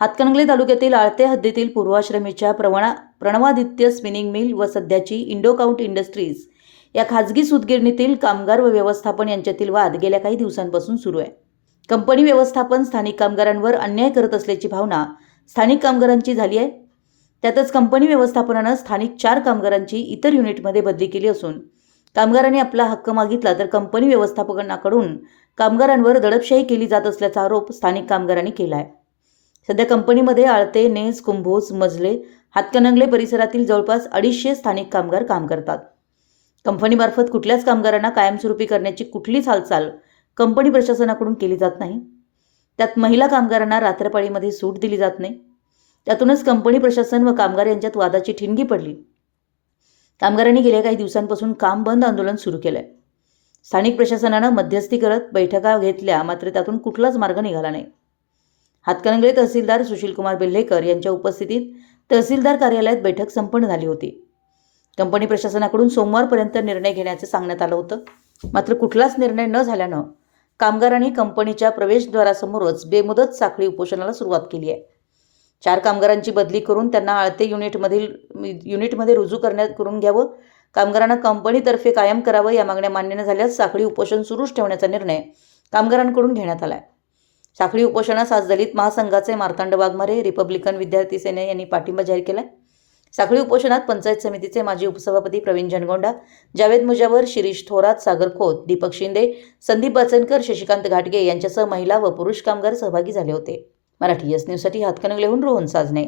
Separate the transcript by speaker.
Speaker 1: हातकणंगले तालुक्यातील आळते हद्दीतील पूर्वाश्रमीच्या Pravana प्रणवादित्य spinning mill व सध्याची इंडोकाउंट इंडस्ट्रीज या खाजगी सुतगिरणीतील कामगार व व्यवस्थापन यांच्यातील वाद गेल्या काही दिवसांपासून सुरू आहे. कंपनी व्यवस्थापन स्थानिक कामगारांवर अन्याय करत असल्याची भावना स्थानिक कामगारांची झाली आहे. त्यातच कंपनी व्यवस्थापनानं स्थानिक चार कामगारांची इतर युनिटमध्ये बदली केली असून कामगारांनी आपला हक्क मागितला तर कंपनी व्यवस्थापकांकडून कामगारांवर दडपशाही केली जात असल्याचा आरोप स्थानिक कामगारांनी केला आहे. सध्या कंपनीमध्ये आळते नेस कुंभोज मजले हातकणंगले परिसरातील जवळपास अडीचशे स्थानिक कामगार काम करतात. कंपनीमार्फत कुठल्याच कामगारांना कायमस्वरूपी करण्याची कुठलीच हालचाल कंपनी प्रशासनाकडून केली जात नाही. त्यात महिला कामगारांना रात्रपाळीमध्ये सूट दिली जात नाही. त्यातूनच कंपनी प्रशासन व कामगार यांच्यात वादाची ठिणगी पडली. कामगारांनी गेल्या काही दिवसांपासून काम बंद आंदोलन सुरू केलंय. स्थानिक प्रशासनानं मध्यस्थी करत बैठका घेतल्या मात्र त्यातून कुठलाच मार्ग निघाला नाही. हातकणंगले तहसीलदार सुशीलकुमार बेल्हेकर यांच्या उपस्थितीत तहसीलदार कार्यालयात बैठक संपन्न झाली होती. कंपनी प्रशासनाकडून सोमवारपर्यंत निर्णय घेण्याचं सांगण्यात आलं होतं. मात्र कुठलाच निर्णय न झाल्यानं कामगारांनी कंपनीच्या प्रवेशद्वारासमोरच बेमुदत साखळी उपोषणाला सुरुवात केली आहे. चार कामगारांची बदली करून त्यांना आळते युनिटमधील युनिटमध्ये रुजू करण्यात करून घ्यावं कामगारांना कंपनीतर्फे कायम करावं या मागण्या मान्य न झाल्यास साखळी उपोषण सुरूच ठेवण्याचा निर्णय कामगारांकडून घेण्यात आला आहे साखळी उपोषणास आज दलित महासंघाचे मार्तांड वाघमारे रिपब्लिकन विद्यार्थी सेने यांनी पाठिंबा जाहीर केला. साखळी उपोषणात पंचायत समितीचे माजी उपसभापती प्रवीण जनगोंडा जावेद मुजावर शिरीष थोरात सागर खोत दीपक शिंदे संदीप बाचनकर शशिकांत घाटगे यांच्यासह महिला व पुरुष कामगार सहभागी झाले होते. मराठी एस न्यूजसाठी हातकणंगलेहून रोहन साजणे